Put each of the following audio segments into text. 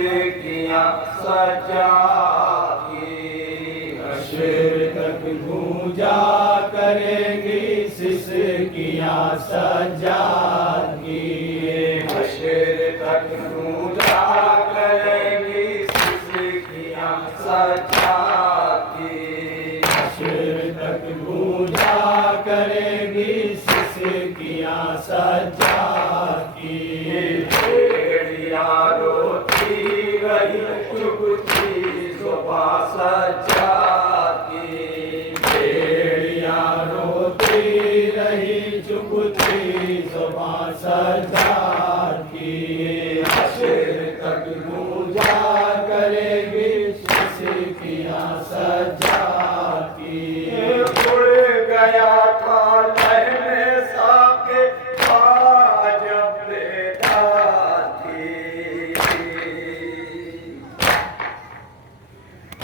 सिसकियां सजा की। हश्र तक गूंजा करेगी सिसकियां सजा की। हश्र तक गूंजा करेगी सिसकियां सजा की। हश्र तक गूंजा करेगी सिसकियां सजा की। भेड़िया रोती रही चुगती सुबह सजा की। भेड़िया रोती रही चुगती ज़ुबां सजा की। हश्र तक गूंजा करेगी सिसकियां सजा की। उड़ गया था लहने साके जब बेटा थी।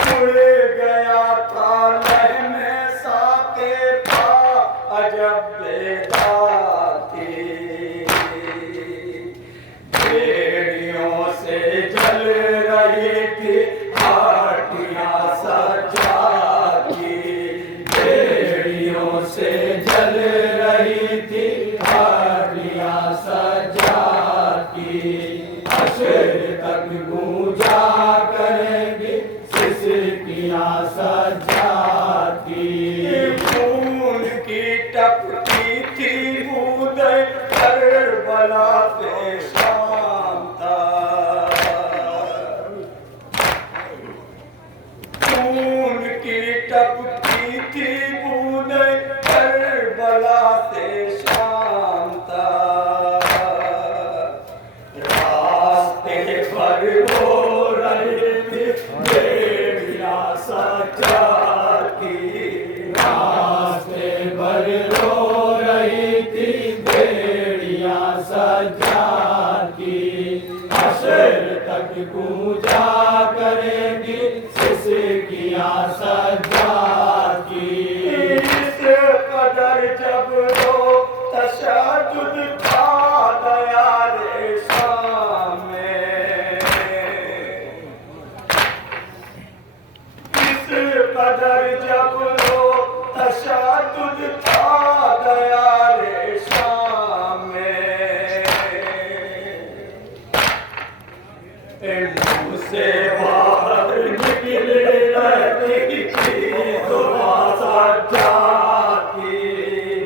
उड़ गया था लहने साके जब बेटा थी। भेड़ियों से जल रही थी हाटियां सजा की। भेड़ियों से जल रही थी हाटियां सजा की। हश्र तक गूंजा करेंगी सिसकियां सजा की। खून की टपकी थी बूंद करबला से शाम तक। खून की टपकी थी बूंद करबला से शाम तक। रास्ते पर हो रही थी भेड़िया सजा की। रास्ते पर रो रही थी भेड़िया सजा की। हश्र तक गूंजा करेगी सिसकियां सजा की। इस कदर जब रो तशद्दुद था दया रे शाम में। इस कदर जब रो तशद्दुद था दया रे शाम में। मुँह से बाहर निकल रही थी ज़ुबां सजा की।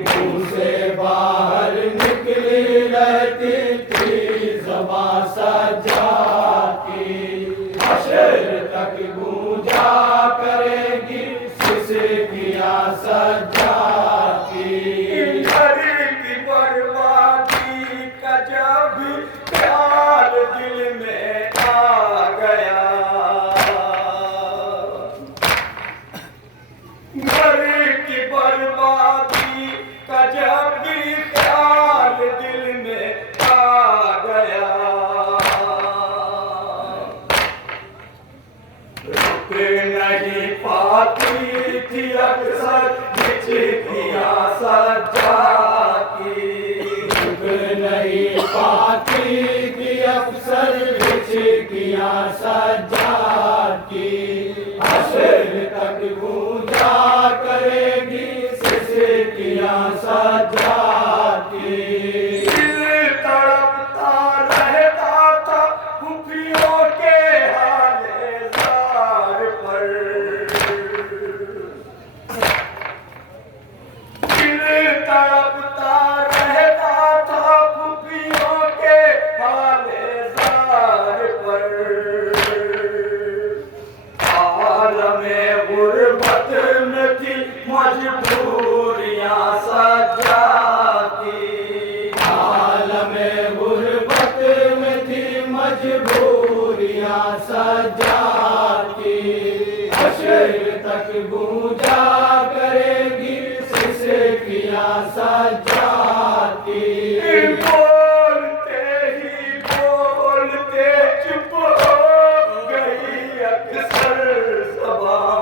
मुँह से बाहर निकली रहती थी ज़ुबां सजा की। हश्र तक गूंजा करेगी सिसकियां सजा की। घर की बर्बादी का जब ख्याल दिल में आ गया। घर की बर्बादी का जब भी ख्याल दिल में आ गया। रुक नहीं पाती थी अक्सर हिचकियां सजा की। रुक नहीं पाती थी अक्सर हिचकियां सजा की। हश्र तक गूंजा करेगी सिसकियां सजा की। दिल तड़पता रहता था खुफियों के हाले ज़ार पर। दिल तड़पता रहता था खुफियों के हाले ज़ार पर। आलमे गुर्बत में थी मजबूरियां सजा की। आलमे गुर्बत में थी मजबूरियां सजा की। हश्र तक गूंजा करेगी सिसकियां सजा की। बोलते ही बोलते चुप हो गई अक्सर ज़बान।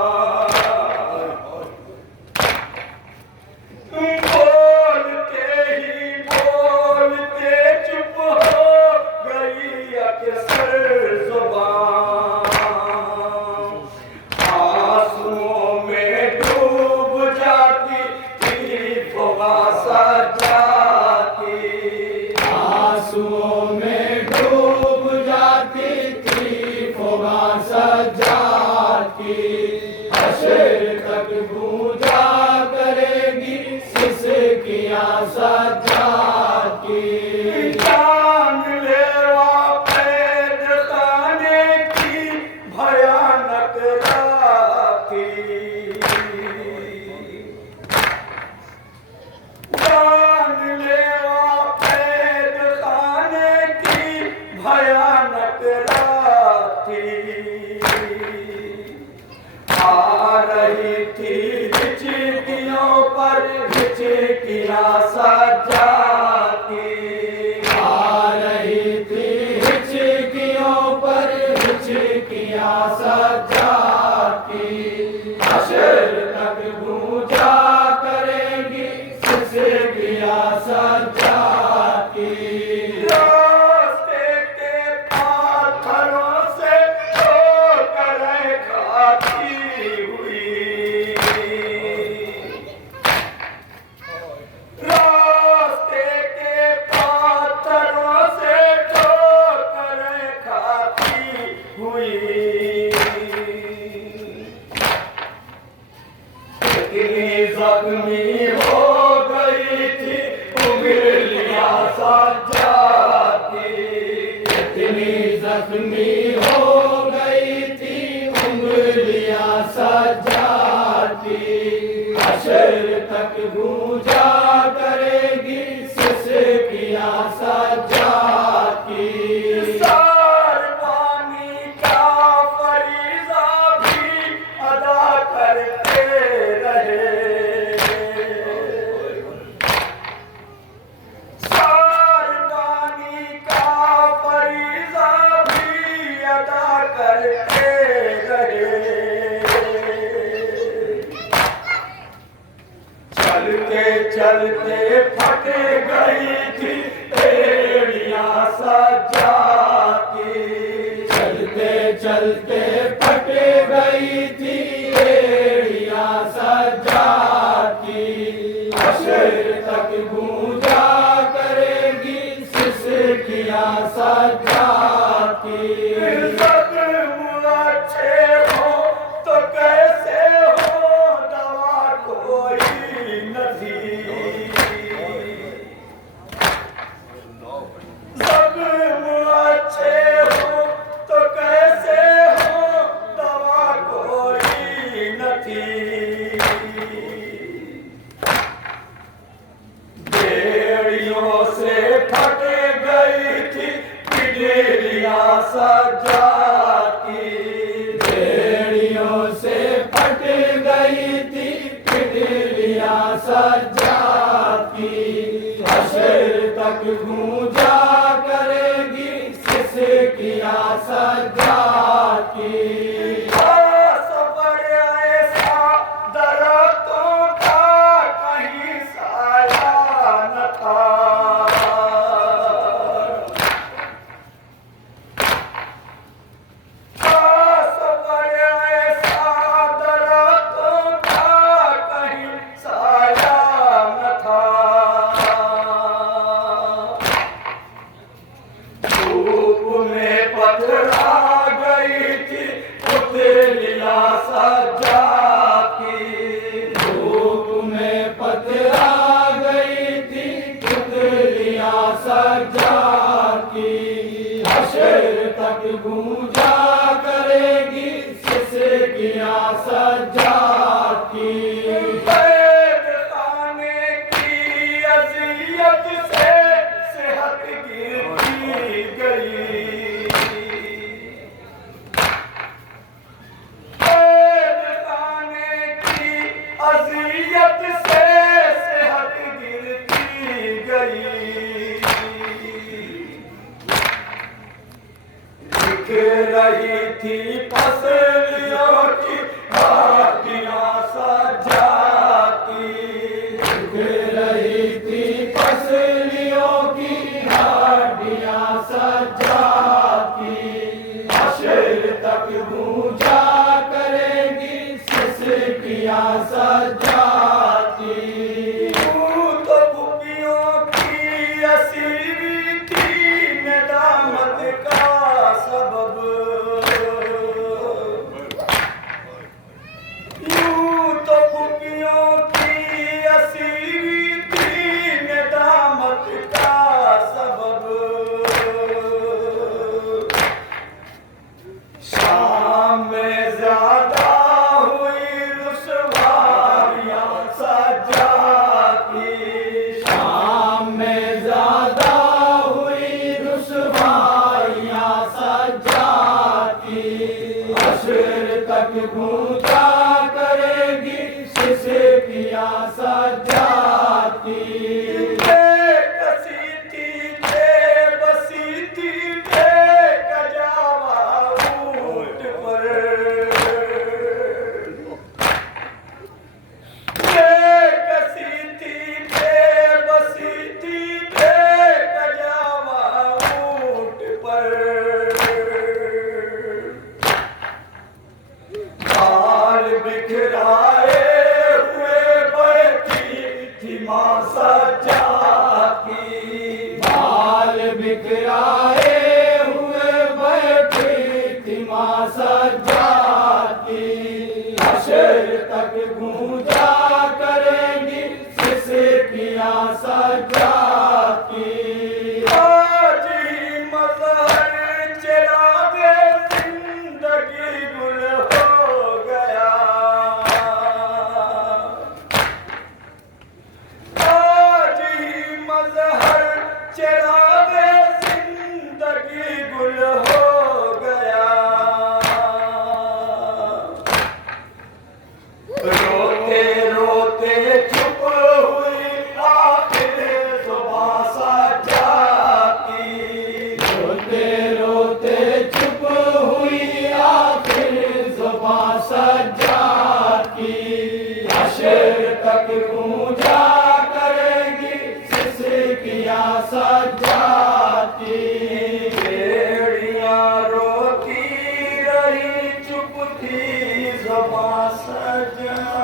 बोलते ही बोलते चुप हो गई अक्सर ज़बान। की हशर तक गूंजा करेगी सिसकियां सज्जाद की। जानलेवा पैद खाने की भयानक राखी, जानलेवा पैद खाने की भयानक राखी आ रही थी हिचकियों पर हिचकियां सज्जाद की। आ रही थी हिचकियों पर हिचकियां सज्जाद की हशर तक गूंजा करेगी सिसकियां सज्जाद की। रास्ते के पाथरों से ठोकरें खाती हुई, रास्ते के पाथरों से ठोकरें खाती हुई, इतनी जख्मी हो गई थी उंगलियां सज्जाद की। इतनी जख्मी हो गई थी उंगलियां सज्जाद की हशर तक गूंजा करेगी सिसकियां सज्जाद की। सारवानी का फरीज़ा भी अदा करते रहे, सारवानी का फरीज़ा भी अदा करते रहे। चलते चलते फट गई थी एड़ियां सज्जाद की, चलते चलते फट गई थी एड़ियां सज्जाद की हशर तक गूंजा करेगी सिसकियां सज्जाद की। जख्म अच्छे हो तो कैसे हो दवा कोई नहीं, जख्म अच्छे हो तो कैसे हो दवा कोई नहीं। बेड़ियों से फट गई थी पिंजरियां सज्जाद की, बेड़ियों से फट गई थी पिंजरियां सज्जाद की हशर तक गूंजा करेगी सिसकियां सज्जाद की। सफर ऐसा दरख्तों का कहीं साया न था, सफर ऐसा दरख्तों का कहीं साया न था। धूप में पथरा गई थी पुतलियां सज्जाद की, धूप में पथरा गई थी पुतलियां सज्जाद की हशर तक गूंजा करेगी सिसकियां सज्जाद की। पैद खाने की अज़ियत से सेहत गिरती गई, पैद खाने की अज़ियत से सेहत गिरती गई। दिख रही थी फसलियों की भाटियां सज्जाद की, दिख रही थी फसलियों की हाडियां सज्जाद की हशर तक गूंजा करेगी सिसकियां सज्जाद की। तो बुकियों की असीरी थी नदामत का सबब, शाम में ज्यादा हुई रुसवाइयां सज्जाद की। शाम में ज्यादा हुई रुसवाइयां सज्जाद की। हश्र तक गूंजा करेगी सिसकियां सज्जाद की। बेकसी थी बेबसी थी बेकजावा ऊंट पर। बेकसी थी बेबसी थी बेकजावा ऊंट पर। बाल बिखराए हुए बैठी थी माँ सज्जाद की। बाल बिखराए हुए बैठी थी माँ सज्जाद की। हश्र तक गूंजा करेंगी सिसकियां सज्जाद की। आज ही मज़हर चिरागे जिंदगी गुल हो गया। आज ही मज़हर चिरागे जिंदगी गुल हो गया। रोते रोते चुप हुई आखिर ज़ुबां सज्जाद की। रोते रोते चुप हुई आखिर ज़ुबां